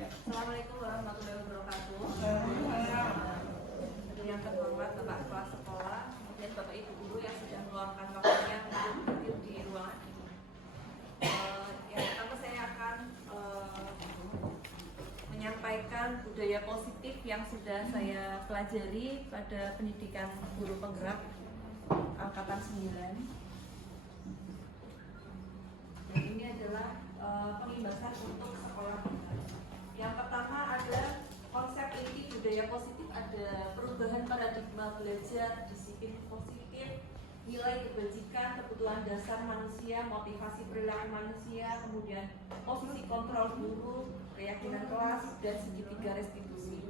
Assalamualaikum warahmatullahi wabarakatuh. Yang terhormat Bapak Kepala Sekolah, kemudian Bapak Ibu Guru yang sudah meluangkan waktunya untuk hadir di ruangan ini. Yang pertama saya akan menyampaikan budaya positif yang sudah saya pelajari pada pendidikan guru penggerak angkatan 9. Dan ini adalah pengimbasan untuk sekolah. Yang pertama ada konsep inti budaya positif, ada perubahan paradigma belajar, disiplin positif, nilai kebajikan, kebutuhan dasar manusia, motivasi perilaku manusia, kemudian posisi kontrol guru, keyakinan kelas, dan segitiga restitusi.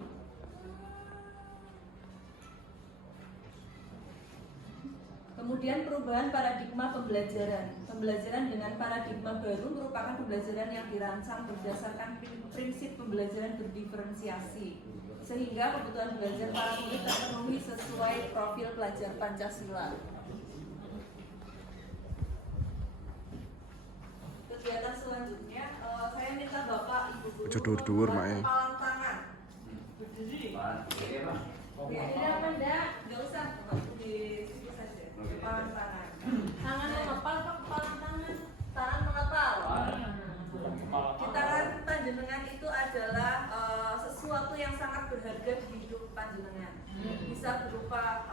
Kemudian perubahan paradigma pembelajaran. Pembelajaran dengan paradigma baru merupakan pembelajaran yang dirancang berdasarkan prinsip pembelajaran berdiferensiasi, sehingga kebutuhan belajar para murid terpenuhi sesuai profil pelajar Pancasila. Kegiatan selanjutnya, saya minta Bapak Ibu Guru kepalan tangan. Berdiri. Ya, tidak enggak usah di situ saja. Kepalan tangan. Tangan mengepal atau kepalan tangan? Tangan mengepal. Di tangan panjenengan itu adalah sesuatu yang sangat berharga di hidup panjenengan. Bisa berupa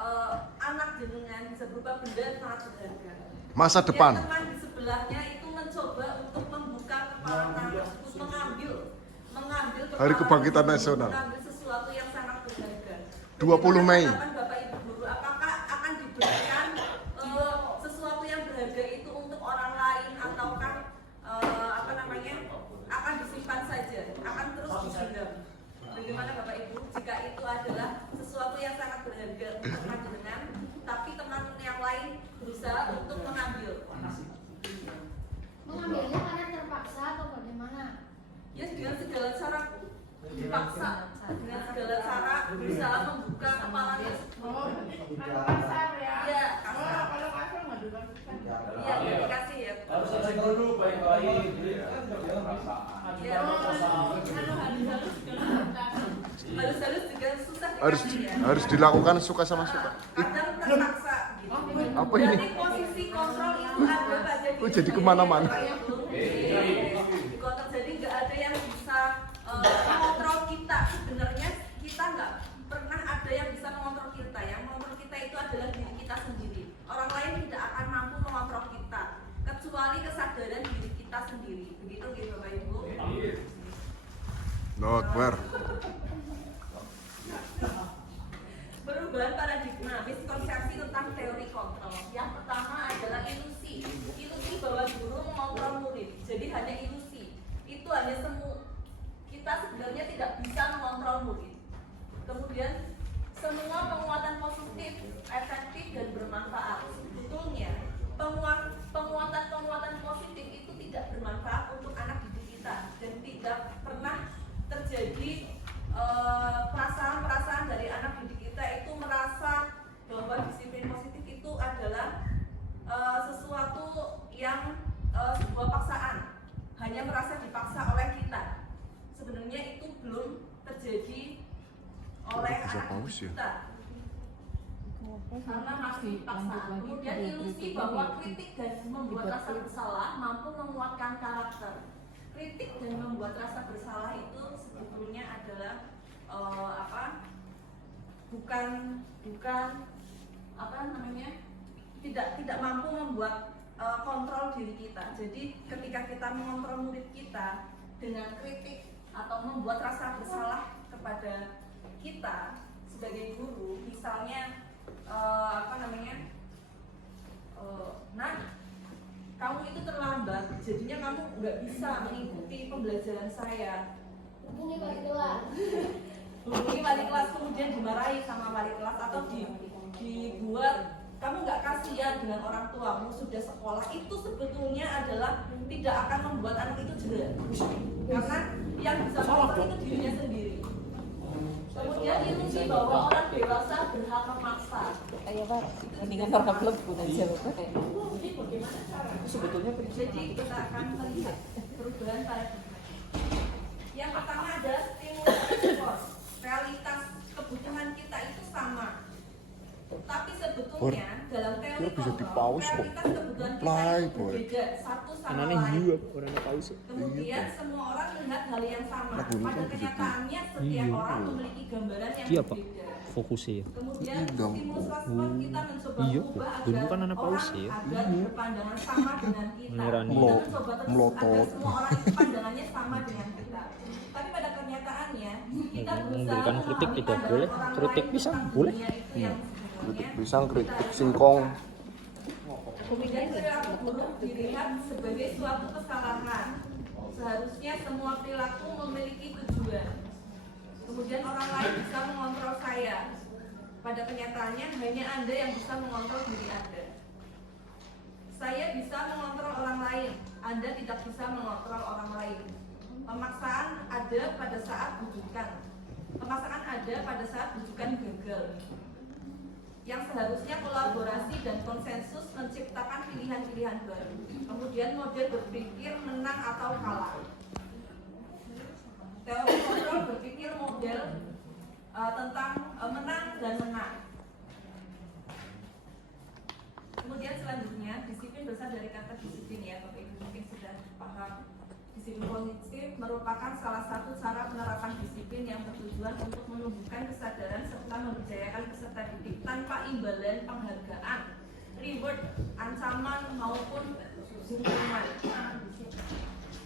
anak jenengan, bisa berupa benda yang sangat berharga. Masa depan. Yang teman di sebelahnya itu mencoba untuk membuka kepalan tangan, untuk mengambil Hari Kebangkitan Nasional. mengambil sesuatu yang sangat berharga. 20 Mei. Bapak Ibu Guru, apakah akan diberikan sesuatu yang berharga itu untuk orang lain ataukah akan disimpan saja, akan terus dipendam? Bagaimana Bapak Ibu? Jika itu adalah sesuatu yang sangat berharga untuk panjenengan, tapi teman yang lain berusaha untuk mengambil. Mengambilnya karena terpaksa atau bagaimana? Ya dengan segala cara dipaksa, dengan segala cara berusaha membuka kepalanya. Kasar ya? Iya, Oh, kasar. kalau kasar nggak dikasihkan. Iya, dikasih ya. Harus selesai dulu baik-baik. Iya. Halus-halus juga susah dikasih ya. Harus dilakukan suka sama suka. Kadang terpaksa gitu. Apa ini? Jadi posisi kontrol itu ada pada Kok jadi kemana-mana? Di kontrol, jadi nggak ada yang bisa mengontrol kita. Sebenarnya kita nggak pernah ada yang bisa mengontrol kita. Yang mengontrol kita itu adalah diri kita sendiri. Orang lain tidak akan mampu mengontrol kita kecuali kesadaran diri kita sendiri. Begitu gitu Bapak Ibu. Akbar. Perubahan paradigma, miskonsepsi tentang teori kontrol. Yang pertama adalah ilusi. Ilusi bahwa guru mengontrol murid. Jadi hanya ilusi. Itu hanya semu. Kita sebenarnya tidak bisa mengontrol murid. Kemudian semua penguatan positif, efektif dan bermanfaat. Sebetulnya penguatan positif itu tidak bermanfaat untuk anak didik kita dan tidak pernah terjadi perasaan-perasaan dari anak didik kita itu merasa bahwa disiplin positif itu adalah sesuatu yang sebuah paksaan, hanya merasa dipaksa oleh kita. Sebenarnya itu belum terjadi oleh anak didik kita karena masih paksaan. Kemudian ilusi bahwa kritik dan membuat rasa bersalah mampu menguatkan karakter. Kritik dan membuat rasa bersalah itu sebetulnya adalah tidak mampu membuat kontrol diri kita. Jadi ketika kita mengontrol murid kita dengan kritik atau membuat rasa bersalah kepada kita sebagai guru, misalnya kamu itu terlambat, jadinya kamu nggak bisa mengikuti pembelajaran saya. Hubungi wali kelas. Hubungi wali kelas, kemudian dimarahi sama wali kelas atau dibuat kamu nggak kasihan dengan orang tuamu sudah sekolah. Itu sebetulnya adalah tidak akan membuat anak itu jerah, karena yang bisa melakukan itu dirinya sendiri. Kemudian ilusi bahwa orang dewasa berhak memaksa. Ayo Pak, mendingan orang lebu aja Bapak. Jadi bagaimana cara? Sebetulnya Jadi kita akan melihat perubahan paradigma. Yang pertama adalah stimulus respons. Realitas kebutuhan kita itu sama. Tapi sebetulnya dalam teori Kira bisa kontrol, di-pause kok. realitas kebutuhan kita Play, itu boy. berbeda satu sama Anaknya lain. hiu apa orang pause. Kemudian semua orang melihat hal yang sama. Lagu ini Pada kan begitu. kenyataannya setiap Iya. orang memiliki gambaran yang Iya, Pak. berbeda. Fokusnya. Kemudian Udang. stimulus respon kita mencoba Iya, mengubah Pak. Dulu kan anak orang paus ya. agar berpandangan sama dengan kita. Menerani. Kita mencoba terus Melotot. agar semua orang itu pandangannya sama dengan kita. Tapi pada kenyataannya kita berusaha Memberikan kritik memahami tidak pandangan boleh. orang Kritik lain pisang tentang boleh. dunia itu yang Kritik sebenarnya pisang, kita kritik alami. singkong. Kemudian perilaku buruk dilihat sebagai suatu kesalahan. Seharusnya semua perilaku memiliki tujuan. Kemudian orang lain bisa mengontrol saya. Pada kenyataannya hanya Anda yang bisa mengontrol diri Anda. Saya bisa mengontrol orang lain. Anda tidak bisa mengontrol orang lain. Pemaksaan ada pada saat bujukan. Pemaksaan ada pada saat bujukan gagal. Yang seharusnya kolaborasi dan konsensus menciptakan pilihan-pilihan baru. Kemudian model berpikir menang atau kalah. Teori kontrol berpikir model tentang menang dan menang. Kemudian selanjutnya disiplin berasal dari kata disiplin ya, Bapak Ibu mungkin sudah paham. Disiplin positif merupakan salah satu cara penerapan disiplin yang bertujuan untuk menumbuhkan kesadaran serta memberdayakan peserta didik tanpa imbalan penghargaan, reward, ancaman maupun hukuman.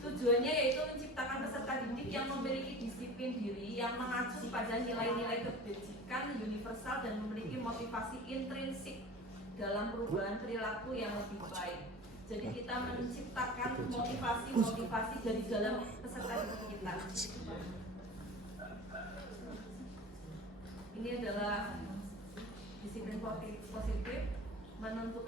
Tujuannya yaitu menciptakan peserta didik yang memiliki disiplin diri yang mengacu pada nilai-nilai kebajikan universal dan memiliki motivasi intrinsik dalam perubahan perilaku yang lebih baik. Jadi kita menciptakan motivasi-motivasi dari dalam peserta didik kita. Ini adalah disiplin positif, menuntut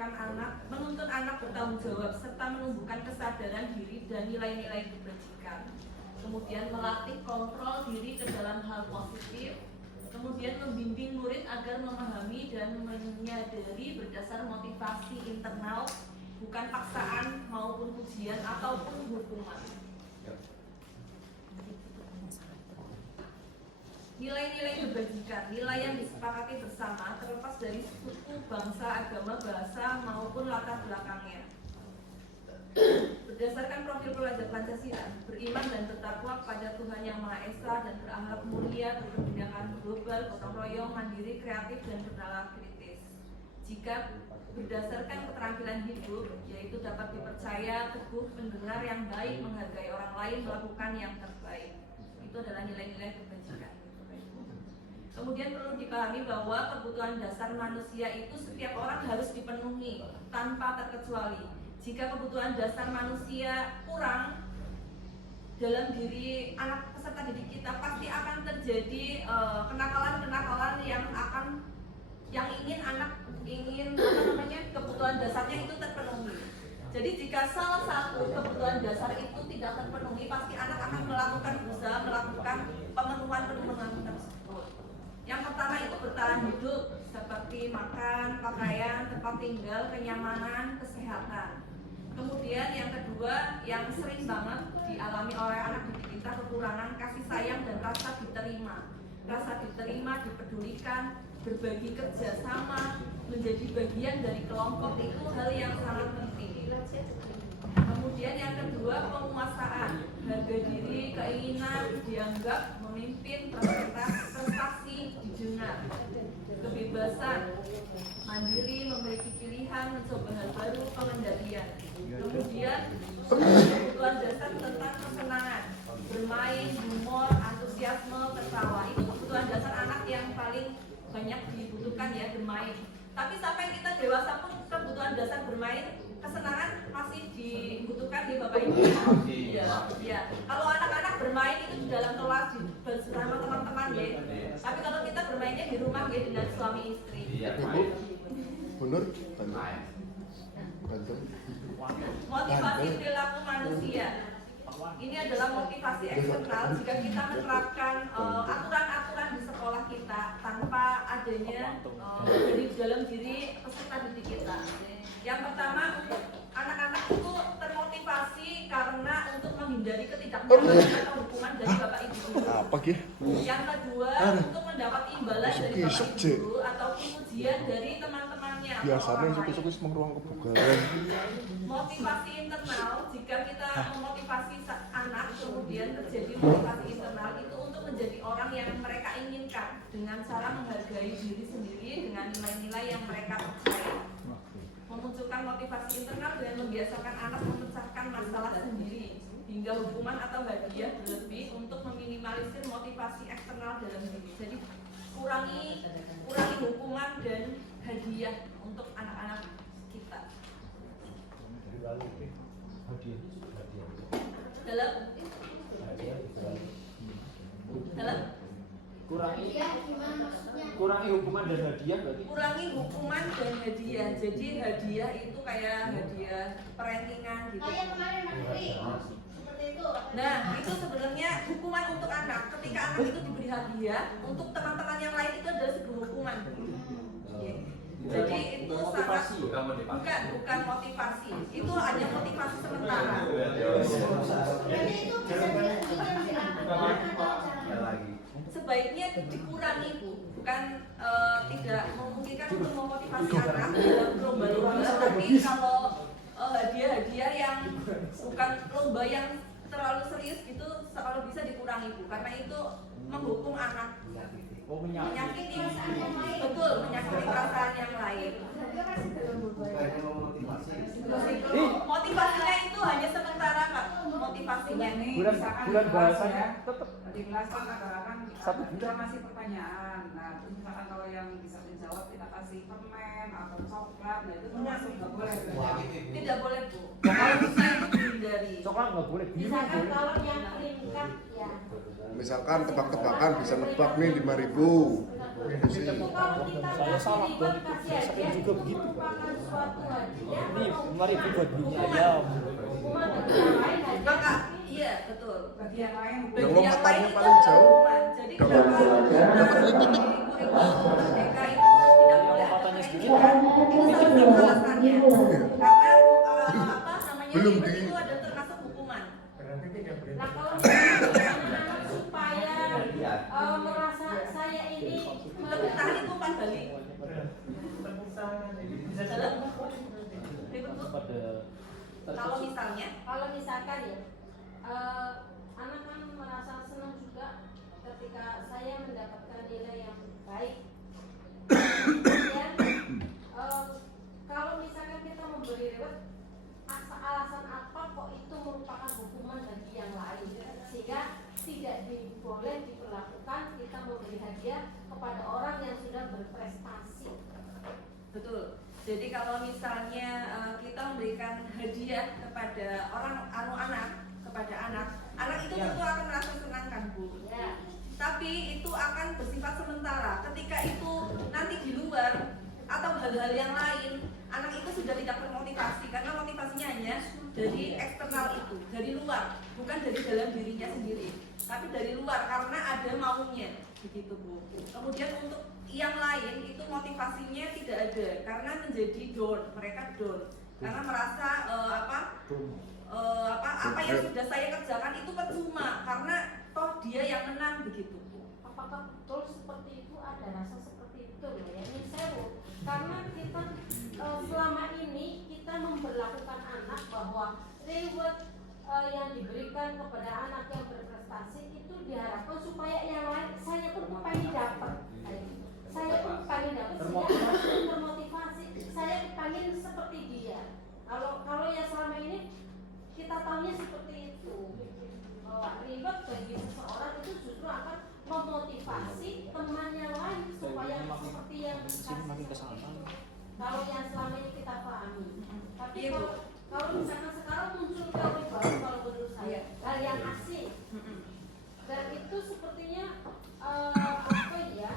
anak bertanggung jawab serta menumbuhkan kesadaran diri dan nilai-nilai kebajikan. Kemudian melatih kontrol diri ke dalam hal positif. Kemudian membimbing murid agar memahami dan menyadari berdasar motivasi internal, bukan paksaan maupun ujian ataupun hukuman. Nilai-nilai kebajikan, nilai yang disepakati bersama terlepas dari suku, bangsa, agama, bahasa maupun latar belakangnya. Berdasarkan profil pelajar Pancasila, beriman dan bertakwa pada Tuhan Yang Maha Esa dan berakhlak mulia, berkebinekaan global, gotong royong, mandiri, kreatif dan bernalar kritis. Jika berdasarkan keterampilan hidup, yaitu dapat dipercaya, teguh, mendengar yang baik, menghargai orang lain, melakukan yang terbaik. Itu adalah nilai-nilai kebajikan. Kemudian perlu dipahami bahwa kebutuhan dasar manusia itu setiap orang harus dipenuhi tanpa terkecuali. Jika kebutuhan dasar manusia kurang dalam diri anak peserta didik kita, pasti akan terjadi kenakalan-kenakalan yang ingin kebutuhan dasarnya itu terpenuhi. Jadi jika salah satu kebutuhan dasar itu tidak terpenuhi, pasti anak akan melakukan pemenuhan tersebut. Yang pertama itu bertahan hidup, seperti makan, pakaian, tempat tinggal, kenyamanan, kesehatan. Kemudian yang kedua yang sering banget dialami oleh anak didik kita, kekurangan kasih sayang dan rasa diterima. Rasa diterima, dipedulikan, berbagi kerjasama, menjadi bagian dari kelompok itu hal yang sangat penting. Kemudian yang kedua penguasaan, harga diri, keinginan dianggap memimpin, prestasi didengar, kebebasan, mandiri, memiliki pilihan, mencoba hal baru, pengendalian. Kemudian kebutuhan dasar tentang kesenangan, bermain, humor, antusiasme, tertawa. Itu kebutuhan dasar anak yang paling banyak dibutuhkan ya, bermain. Tapi sampai kita dewasa pun kebutuhan dasar bermain, kesenangan masih dibutuhkan di Bapak Ibu. Ya. Kalau anak-anak bermain itu di dalam kelas bersama teman-teman ya. Tapi kalau kita bermainnya di rumah ya dengan suami istri. Bener? Bantu. Motivasi perilaku manusia. Ini adalah motivasi eksternal jika kita menerapkan aturan-aturan di sekolah kita tanpa adanya dari dalam diri peserta didik kita. Yang pertama, anak-anak itu termotivasi karena untuk menghindari ketidaknyamanan atau hukuman dari bapak ibu guru. Apa ki? Yang kedua, untuk mendapat imbalan dari bapak ibu guru ataupun ujian dari teman-temannya. atau Biasanya orang lain. suku-suku mengruang kebugaran. Motivasi internal, jika kita memotivasi anak kemudian terjadi motivasi internal itu untuk menjadi orang yang mereka inginkan dengan cara menghargai diri sendiri dengan nilai-nilai yang mereka percaya. Memunculkan motivasi internal dengan membiasakan anak memecahkan masalah sendiri hingga hukuman atau hadiah berlebih untuk meminimalisir motivasi eksternal dalam diri. Jadi kurangi hukuman dan hadiah untuk anak-anak kita. Dalam Kurangi hukuman dan hadiah berarti. kurangi hukuman dan hadiah. Jadi hadiah itu kayak hadiah perankingan gitu. Kayak kemarin Menteri seperti itu. Nah, itu sebenarnya hukuman untuk anak. Ketika anak itu diberi hadiah, untuk teman-teman yang lain itu adalah sebuah hukuman. Oke. Jadi itu sangat bukan motivasi. Itu hanya motivasi sementara. Jadi itu bisa dilakukan atau jangan. Sebaiknya dikurangi Bu, bukan tidak memungkinkan untuk memotivasi anak dalam lomba-lomba, tapi kalau hadiah-hadiah yang bukan lomba yang terlalu serius gitu, kalau bisa dikurangi Bu, karena itu menghukum anak, menyakiti, betul, menyakiti perasaan yang lain. Motivasinya itu hanya sementara Kak, motivasinya ini. Bulan bahasanya tetap di kelas kan kadang-kadang Satu kita masih pertanyaan. Nah, terus misalkan kalau yang bisa menjawab kita kasih permen atau coklat, nah itu termasuk nggak boleh. Tidak boleh Bu. Kalau bisa itu dihindari. coklat nggak boleh, biru Misalkan boleh. kalau yang peringkat ya. Misalkan tebak-tebakan bisa nebak nih 5.000. Itu sih. Kalau kita Saya salah kasih dan kasih sering hadiah juga itu begitu. merupakan suatu hadiah. Ini 5.000 buat belinya ayam. Hukuman bagi yang lain hadiah. Maka iya betul. Bagi yang lain, Yang Bagi yang lompatannya lain itu paling jauh. hukuman. Jadi kenapa kita di kurikulum merdeka itu tidak boleh ada Lompatannya sedikit. perankingan? Itu salah satu alasannya. Karena apa namanya Belum itu di- ada termasuk hukuman. Nah kalau misalnya anak supaya merasa saya ini Tepuk tangan itu umpan balik. Dalam ribut Bu. Pada Kalau misalnya kalau misalkan ya anak kan merasa senang juga ketika saya mendapatkan nilai yang baik. Kemudian kalau misalkan kita memberi reward, alasan apa kok itu merupakan hukuman bagi yang lain, sehingga tidak boleh diperlakukan kita memberi hadiah kepada orang yang sudah berprestasi. betul. Jadi kalau misalnya kita memberikan hadiah kepada kepada anak itu tentu akan merasa senang kan Bu. Ya. Tapi itu akan bersifat sementara. Ketika itu nanti di luar atau hal-hal yang lain, anak itu sudah tidak termotivasi karena motivasinya hanya dari eksternal itu, dari luar, bukan dari dalam dirinya sendiri, tapi dari luar karena ada maunya, begitu Bu. Kemudian untuk yang lain itu motivasinya tidak ada karena menjadi down, mereka down karena merasa apa yang sudah saya kerjakan itu percuma karena toh dia yang menang begitu. Apakah betul seperti itu, ada rasa seperti itu loh ya? Ini seru. Karena kita selama ini kita memperlakukan anak bahwa reward yang diberikan kepada anak yang berprestasi itu diharapkan supaya yang lain saya pun pengen dapat. Saya pun pengen dapat sehingga termotivasi. Saya pengen seperti dia. Kalau yang selama ini kita tahunya seperti itu. Reward bagi seseorang itu justru akan memotivasi temannya lain supaya seperti yang makin ke sana. kalau yang selama ini kita pahami. Tapi kalau misalkan sekarang muncul teori baru kalau menurut saya hal yang asing dan itu sepertinya apa ya?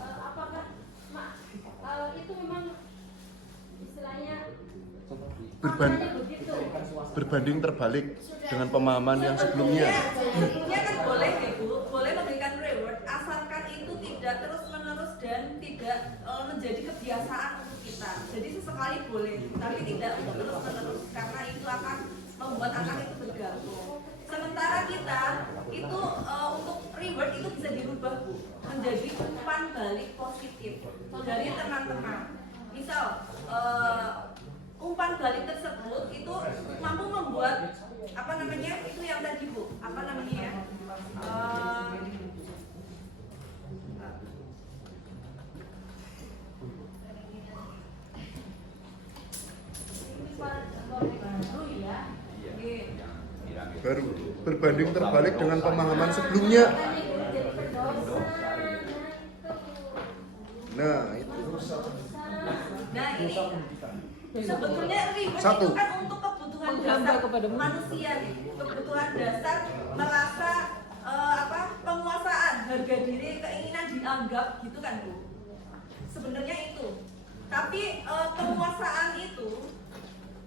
Apakah itu memang istilahnya Berbanding begitu? berbanding terbalik dengan pemahaman yang sebelumnya. Sebelumnya kan boleh nih Bu, boleh memberikan reward asalkan itu tidak terus-menerus dan tidak menjadi kebiasaan untuk kita. Jadi sesekali boleh, tapi tidak untuk terus-menerus karena itu akan membuat anak itu bergabung. balik positif dari teman-teman. Misal umpan balik tersebut itu mampu membuat apa namanya itu yang tadi Bu, apa namanya ya? Baru berbanding terbalik dengan pemahaman sebelumnya. Nah, itu. Nah ini sebetulnya ribet Satu. itu kan untuk kebutuhan dasar manusia nih, kebutuhan dasar merasa penguasaan, harga diri, keinginan dianggap gitu kan Bu. Sebenarnya itu. Tapi penguasaan itu,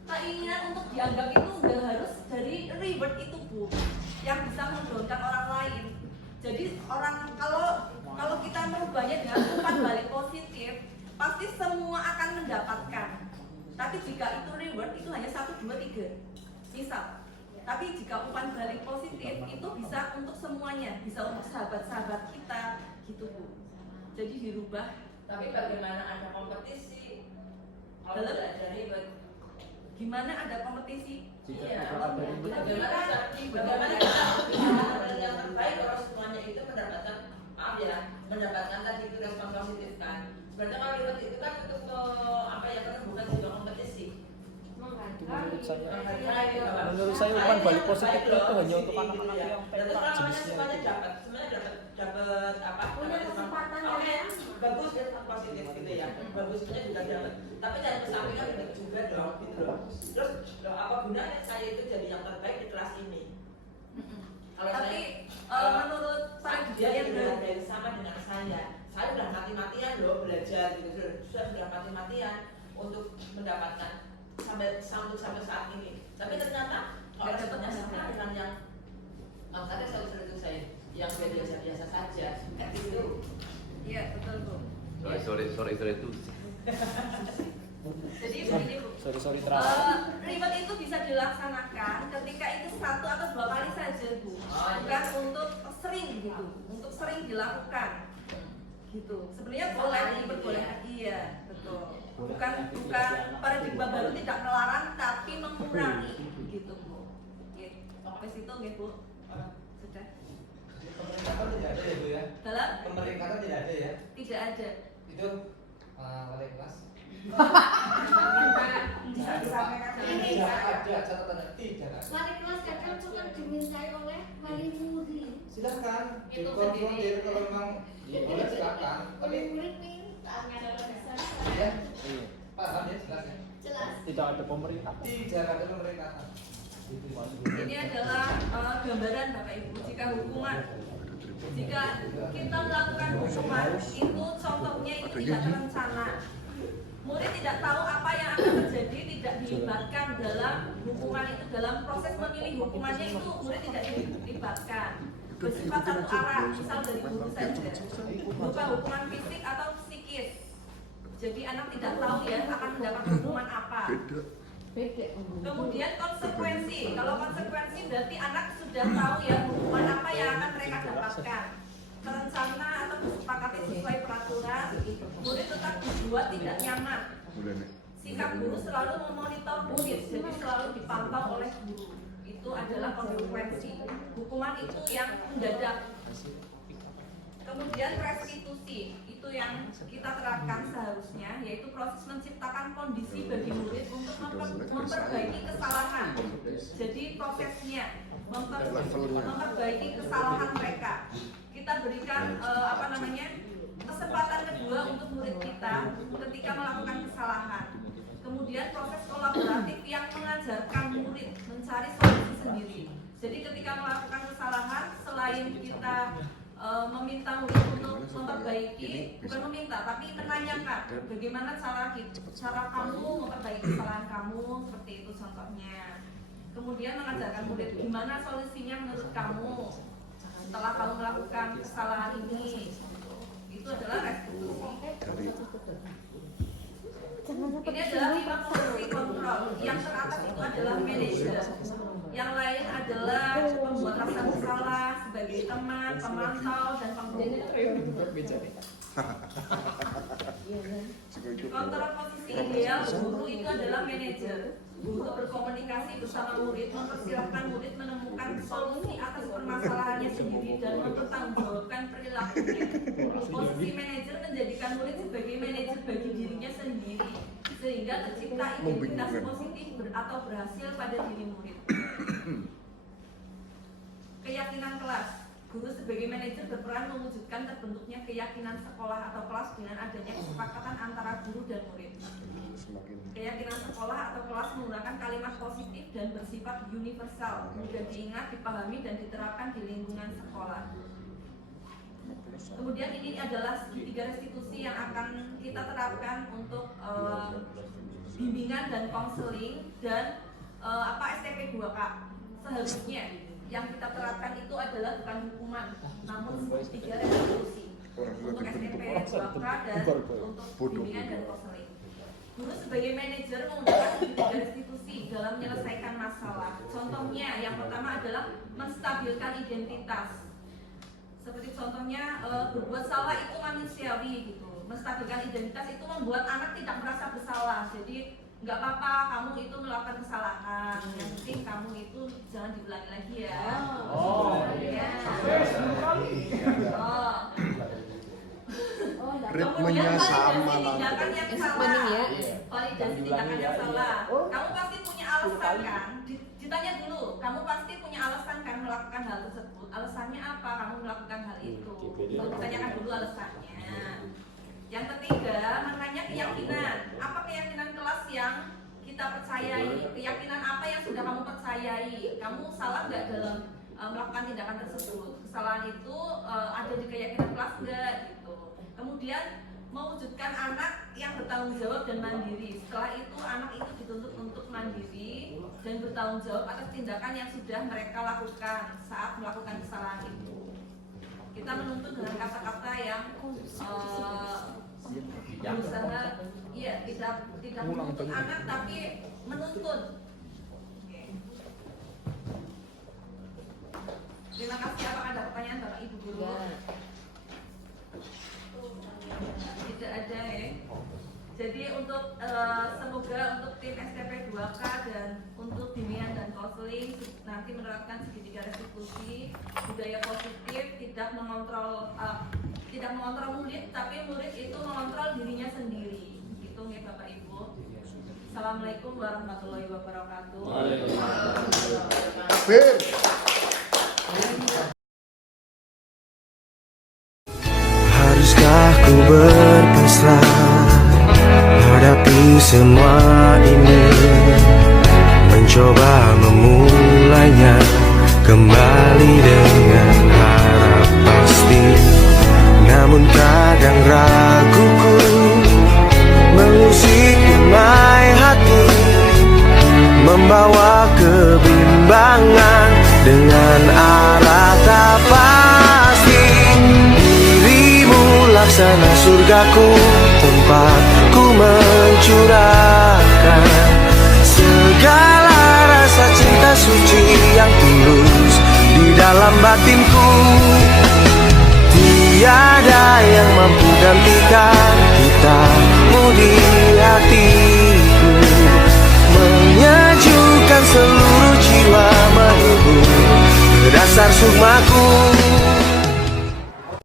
keinginan untuk dianggap itu nggak harus dari reward itu Bu, yang bisa mendorongkan orang lain. Jadi orang kalau kita merubahnya dengan umpan balik positif, pasti semua akan mendapatkan. Tapi jika itu reward itu hanya 1, 2, 3 misal. Tapi jika umpan balik positif itu bisa untuk semuanya, bisa untuk sahabat-sahabat kita gitu Bu. Jadi dirubah. Tapi bagaimana ada kompetisi kalau tidak ada reward? Gimana ada kompetisi? Iya, bagaimana kita bisa yang terbaik kalau semuanya itu mendapatkan, maaf ya, mendapatkan tadi itu respon positif kan. Sebenarnya kalau reward itu kan untuk bukan sebuah kompetisi. Menurut saya umpan balik positif itu hanya untuk anak-anak yang pengen jenisnya semuanya itu. dapat apa? Punya kesempatan Oke, bagus ya positif gitu ya. Bagusnya juga dapat. Tapi dari kesampingan juga dong gitu loh. Terus apa gunanya saya itu jadi yang terbaik di kelas ini? Kalau Tapi saya menurut Pak dia Hidayat belajar sama dengan saya udah mati-matian loh belajar gitu, sudah mati-matian untuk mendapatkan sampai saat ini. Tapi ternyata kalau responnya sama dengan yang makanya saya yang biasa saja itu. Iya betul Bu. Sorry itu. Jadi begini Bu. Sorry terakhir. Reward itu bisa dilaksanakan ketika itu 1 atau 2 kali saja Bu. Bukan untuk sering gitu, untuk sering dilakukan gitu. Sebenarnya boleh diperbolehkan. Iya betul. Bukan paradigma baru tidak melarang tapi mengurangi gitu Bu. Gitu. Sampai situ nggih Bu. Sudah. Pemerintah tidak ada ya Bu ya? Dalam Pemerintah tidak ada ya? tidak ada. Itu wali kelas? Bisa disampaikan Ini Tidak ada catatannya, tidak ada. wali kelas kadang cuma dimintai oleh wali murid. Silakan Itu dikonfrontir kalau memang boleh silakan. Tapi Wali murid minta bisa ya paham ya jelas ya. jelas. Tidak ada pemerintah. Tidak ada pemerintahan. Ini adalah gambaran Bapak Ibu. Jika kita melakukan hukuman itu contohnya itu tidak terencana. Murid tidak tahu apa yang akan terjadi, tidak dilibatkan dalam hukuman itu, dalam proses memilih hukumannya itu murid tidak dilibatkan. Bersifat satu arah, misal dari guru saja, bukan hukuman fisik atau psikis. Jadi anak tidak tahu ya akan mendapat hukuman apa. Kemudian konsekuensi, kalau konsekuensi berarti anak sudah tahu ya hukuman apa yang akan mereka dapatkan. Terencana atau disepakati sesuai peraturan, murid tetap dibuat tidak nyaman. Sikap guru selalu memonitor murid, jadi selalu dipantau oleh guru. Itu adalah konsekuensi. Hukuman itu yang mendadak. Kemudian restitusi, itu yang kita terapkan seharusnya, yaitu proses menciptakan kondisi bagi murid untuk memperbaiki kesalahan. Jadi prosesnya memperbaiki kesalahan mereka. Kita berikan kesempatan kedua untuk murid kita ketika melakukan kesalahan. Kemudian proses kolaboratif yang mengajarkan murid mencari solusi sendiri. Jadi ketika melakukan kesalahan, selain kita meminta murid untuk memperbaiki, bukan meminta, tapi menanyakan bagaimana cara kamu memperbaiki kesalahan kamu, seperti itu contohnya. Kemudian mengajarkan murid gimana solusinya menurut kamu setelah kamu melakukan kesalahan ini. Itu adalah restitusi. Ini adalah 5 fungsi kontrol. Yang teratas itu adalah manajer. Yang lain adalah pembuat rasa bersalah, sebagai teman, pemantau, dan pembina. Kontraposisi ideal guru itu adalah manajer. Guru berkomunikasi bersama murid, mempersilahkan murid menemukan solusi atas permasalahannya sendiri dan mempertanggungjawabkan perilakunya. Posisi manajer menjadikan murid sebagai manajer bagi dirinya sendiri, sehingga tercipta identitas positif atau berhasil pada diri murid. Keyakinan kelas. Guru sebagai manajer berperan mewujudkan terbentuknya keyakinan sekolah atau kelas dengan adanya kesepakatan antara guru dan murid. Keyakinan sekolah atau kelas menggunakan kalimat positif dan bersifat universal, mudah diingat, dipahami, dan diterapkan di lingkungan sekolah. Kemudian ini adalah segitiga restitusi yang akan kita terapkan untuk bimbingan dan konseling dan STP 2K. Seharusnya yang kita terapkan itu adalah bukan hukuman, namun segitiga restitusi untuk STP 2K dan untuk bimbingan dan konseling. Guru sebagai manajer menggunakan segitiga restitusi dalam menyelesaikan masalah. Contohnya, yang pertama adalah menstabilkan identitas. Seperti contohnya, berbuat salah itu manusiawi gitu. Menstabilkan identitas itu membuat anak tidak merasa bersalah. Jadi nggak apa-apa kamu itu melakukan kesalahan. Yang penting kamu itu jangan diulangi lagi ya. Ritmenya sama tindakan yang salah. Validasi tindakan yang salah. Kamu pasti punya alasan kan? Ditanya dulu, kamu pasti punya alasan kan melakukan hal tersebut. Alasannya apa kamu melakukan hal itu? Tanyakan dulu alasannya. Yang ketiga, menanya keyakinan. Apa keyakinan kelas yang kita percayai? Keyakinan apa yang sudah kamu percayai? Kamu salah nggak dalam melakukan tindakan tersebut? Kesalahan itu ada di keyakinan kelas nggak? Gitu. Kemudian mewujudkan anak yang bertanggung jawab dan mandiri. Setelah itu anak itu dituntut untuk mandiri dan bertanggung jawab atas tindakan yang sudah mereka lakukan saat melakukan kesalahan itu. Kita menuntut dengan kata-kata yang berusaha, iya, tidak menuntut anak tapi menuntun. Terima kasih. Apakah ada pertanyaan Bapak Ibu Guru? Tidak ada ya. Jadi untuk semoga untuk tim STP 2K dan untuk bimbingan dan konseling nanti menerapkan segitiga restitusi, budaya positif, tidak mengontrol murid, tapi murid itu mengontrol dirinya sendiri. Gitu ya Bapak Ibu. Assalamualaikum warahmatullahi wabarakatuh. Haruskah ku berpasrah hadapi semua ini, mencoba memulainya kembali dengan harap pasti. Namun kadang raguku mengusik damai hati, membawa kebimbangan dengan arah tak pasti. Dirimu laksana surgaku, tempat ku mencurahkan segala rasa cinta suci yang tulus di dalam batinku. Tiada yang mampu gantikan cintamu di hatiku, menyejukkan seluruh jiwa, menghibur ke dasar sukmaku.